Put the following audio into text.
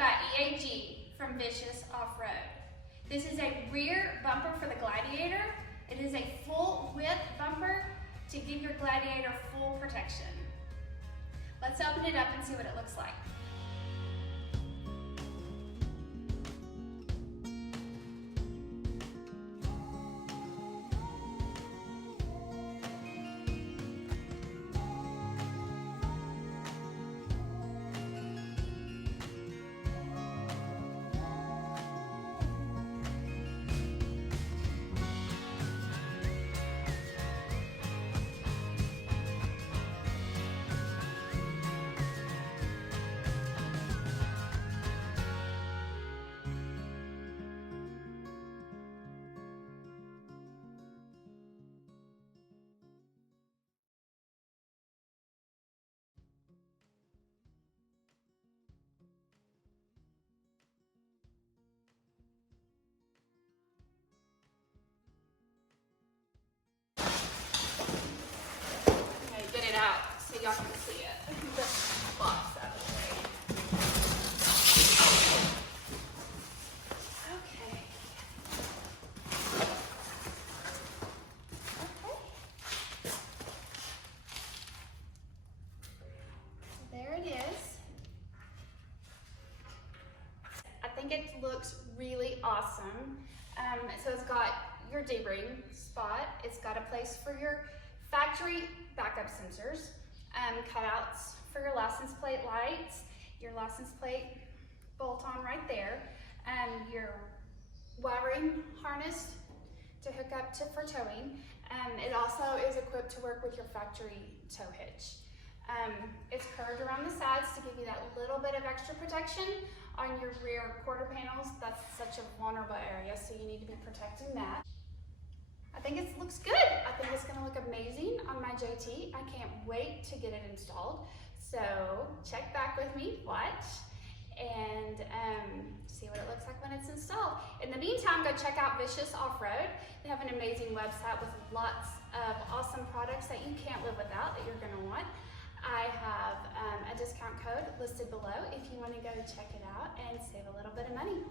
by EAG from Vicious Off-Road. This is a rear bumper for the Gladiator. It is a full width bumper to give your Gladiator full protection. Let's open it up and see what it looks like. Get it out so y'all can see it. The box out of the way. Okay. There it is. I think it looks really awesome. So it's got your debris spot. It's got a place for your factory backup sensors, cutouts for your license plate lights, your license plate bolt on right there, your wiring harness to hook up to for towing. It also is equipped to work with your factory tow hitch. It's curved around the sides to give you that little bit of extra protection on your rear quarter panels. That's such a vulnerable area, so you need to be protecting that. I think it looks good. I think it's gonna look amazing on my JT. I can't wait to get it installed. So check back with me, watch, and see what it looks like when it's installed. In the meantime, go check out Vicious Off-Road. They have an amazing website with lots of awesome products that you can't live without, that you're gonna want. I have a discount code listed below if you wanna go check it out and save a little bit of money.